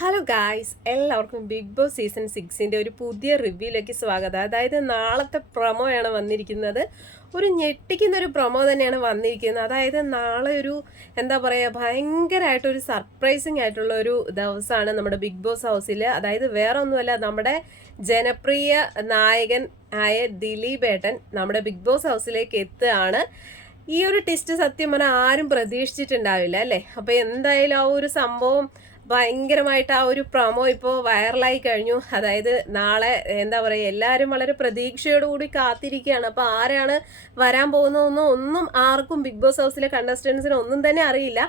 Hello guys, എല്ലാവർക്കും big boss season 6ൻ്റെ ഒരു പുതിയ റിവ്യൂയിലേക്ക് സ്വാഗതം. അതായത് നാളത്തെ പ്രൊമോയാണ് വന്നിരിക്കുന്നത്. ഒരു ഞെട്ടിക്കുന്ന ഒരു പ്രൊമോ തന്നെയാണ് വന്നിരിക്കുന്നത്. അതായത് നാളെ ഒരു എന്താ പറയുക, ഭയങ്കരമായിട്ടൊരു സർപ്രൈസിങ് ആയിട്ടുള്ള ഒരു ദിവസമാണ് നമ്മുടെ ബിഗ് ബോസ് ഹൗസിൽ. അതായത് വേറെ ഒന്നുമല്ല, നമ്മുടെ ജനപ്രിയ നായകൻ ആയ ദിലീപ് ഏട്ടൻ നമ്മുടെ ബിഗ് ബോസ് ഹൗസിലേക്ക് എത്തുകയാണ്. ഈ ഒരു ടെസ്റ്റ് സത്യം പറഞ്ഞാൽ ആരും പ്രതീക്ഷിച്ചിട്ടുണ്ടാവില്ല അല്ലേ. അപ്പോൾ എന്തായാലും ആ ഒരു സംഭവം ഭയങ്കരമായിട്ട് ആ ഒരു പ്രൊമോ ഇപ്പോൾ വൈറലായി കഴിഞ്ഞു. അതായത് നാളെ എന്താ പറയുക, എല്ലാവരും വളരെ പ്രതീക്ഷയോടുകൂടി കാത്തിരിക്കുകയാണ്. അപ്പോൾ ആരാണ് വരാൻ പോകുന്നതെന്നോ ഒന്നും ആർക്കും ബിഗ് ബോസ് ഹൗസിലെ കണ്ടസ്റ്റൻസിന് ഒന്നും തന്നെ അറിയില്ല.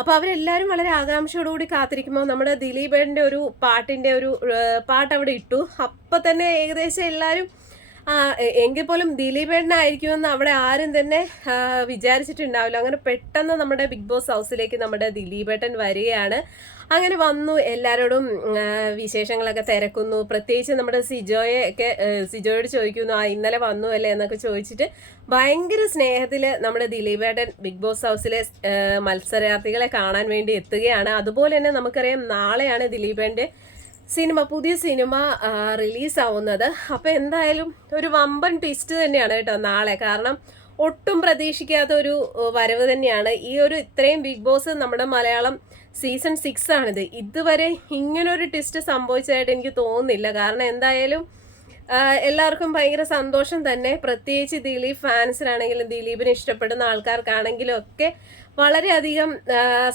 അപ്പോൾ അവരെല്ലാവരും വളരെ ആകാംക്ഷയോടുകൂടി കാത്തിരിക്കുമ്പോൾ നമ്മുടെ ദിലീപേട്ടൻ്റെ ഒരു പാട്ടിൻ്റെ ഒരു പാട്ട് അവിടെ ഇട്ടു. അപ്പോൾ തന്നെ ഏകദേശം എല്ലാവരും എങ്കിൽ പോലും ദിലീപേട്ടനായിരിക്കുമെന്ന് അവിടെ ആരും തന്നെ വിചാരിച്ചിട്ടുണ്ടാവില്ല. അങ്ങനെ പെട്ടെന്ന് നമ്മുടെ ബിഗ് ബോസ് ഹൗസിലേക്ക് നമ്മുടെ ദിലീപേട്ടൻ വരികയാണ്. അങ്ങനെ വന്നു, എല്ലാവരോടും വിശേഷങ്ങളൊക്കെ തിരക്കുന്നു. പ്രത്യേകിച്ച് നമ്മുടെ സിജോയോട് ചോദിക്കുന്നു, ഇന്നലെ വന്നു അല്ലേ എന്നൊക്കെ ചോദിച്ചിട്ട് ഭയങ്കര സ്നേഹത്തിൽ നമ്മുടെ ദിലീപേട്ടൻ ബിഗ് ബോസ് ഹൗസിലെ മത്സരാർത്ഥികളെ കാണാൻ വേണ്ടി എത്തുകയാണ്. അതുപോലെ തന്നെ നമുക്കറിയാം നാളെയാണ് ദിലീപേട്ടൻ്റെ പുതിയ സിനിമ റിലീസാവുന്നത്. അപ്പോൾ എന്തായാലും ഒരു വമ്പൻ ട്വിസ്റ്റ് തന്നെയാണ് കേട്ടോ നാളെ. കാരണം ഒട്ടും പ്രതീക്ഷിക്കാത്ത ഒരു വരവ് തന്നെയാണ്. ഈ ഒരു ഇത്രയും ബിഗ് ബോസ് നമ്മുടെ മലയാളം സീസൺ 6 ആണിത്. ഇതുവരെ ഇങ്ങനൊരു ട്വിസ്റ്റ് സംഭവിച്ചതായിട്ട് എനിക്ക് തോന്നുന്നില്ല. കാരണം എന്തായാലും എല്ലാവർക്കും ഭയങ്കര സന്തോഷം തന്നെ. പ്രത്യേകിച്ച് ദിലീപ് ഫാൻസിനാണെങ്കിലും ദിലീപിനെ ഇഷ്ടപ്പെടുന്ന ആൾക്കാർക്കാണെങ്കിലും ഒക്കെ വളരെയധികം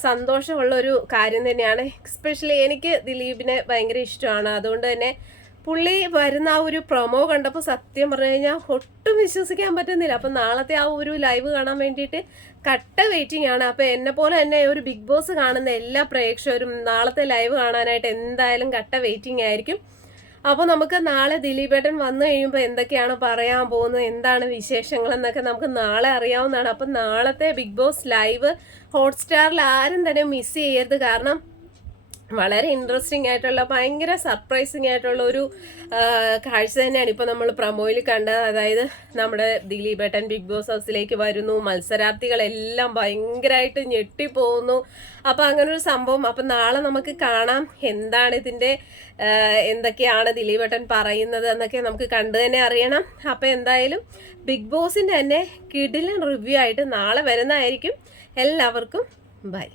സന്തോഷമുള്ളൊരു കാര്യം തന്നെയാണ്. എസ്പെഷ്യലി എനിക്ക് ദിലീപിനെ ഭയങ്കര ഇഷ്ടമാണ്. അതുകൊണ്ട് തന്നെ പുള്ളി വരുന്ന ആ ഒരു പ്രൊമോ കണ്ടപ്പോൾ സത്യം പറഞ്ഞു കഴിഞ്ഞാൽ ഒട്ടും വിശ്വസിക്കാൻ പറ്റുന്നില്ല. അപ്പം നാളത്തെ ആ ഒരു ലൈവ് കാണാൻ വേണ്ടിയിട്ട് കട്ട വെയിറ്റിംഗ് ആണ്. അപ്പോൾ എന്നെ പോലെ തന്നെ ഒരു ബിഗ് ബോസ് കാണുന്ന എല്ലാ പ്രേക്ഷകരും നാളത്തെ ലൈവ് കാണാനായിട്ട് എന്തായാലും കട്ട വെയിറ്റിംഗ് ആയിരിക്കും. അപ്പോൾ നമുക്ക് നാളെ ദിലീപേട്ടൻ വന്നു കഴിയുമ്പോൾ എന്തൊക്കെയാണ് പറയാൻ പോകുന്നത്, എന്താണ് വിശേഷങ്ങൾ എന്നൊക്കെ നമുക്ക് നാളെ അറിയാവുന്നതാണ്. അപ്പം നാളത്തെ ബിഗ് ബോസ് ലൈവ് ഹോട്ട്സ്റ്റാറിൽ ആരും തന്നെ മിസ് ചെയ്യരുത്. കാരണം വളരെ ഇൻട്രസ്റ്റിംഗ് ആയിട്ടുള്ള ഭയങ്കര സർപ്രൈസിങ് ആയിട്ടുള്ള ഒരു കാഴ്ച തന്നെയാണ് ഇപ്പോൾ നമ്മൾ പ്രൊമോയിൽ കണ്ടത്. അതായത് നമ്മുടെ ദിലീപേട്ടൻ ബിഗ് ബോസ് ഹൗസിലേക്ക് വരുന്നു, മത്സരാർത്ഥികളെല്ലാം ഭയങ്കരമായിട്ട് ഞെട്ടിപ്പോകുന്നു. അപ്പോൾ അങ്ങനൊരു സംഭവം. അപ്പം നാളെ നമുക്ക് കാണാം എന്താണ് ഇതിൻ്റെ എന്തൊക്കെയാണ് ദിലീപേട്ടൻ പറയുന്നത് എന്നൊക്കെ നമുക്ക് കണ്ടു തന്നെ അറിയണം. അപ്പോൾ എന്തായാലും ബിഗ് ബോസിൻ്റെ തന്നെ കിടിലൻ റിവ്യൂ ആയിട്ട് നാളെ വരുന്നതായിരിക്കും. എല്ലാവർക്കും ബൈ.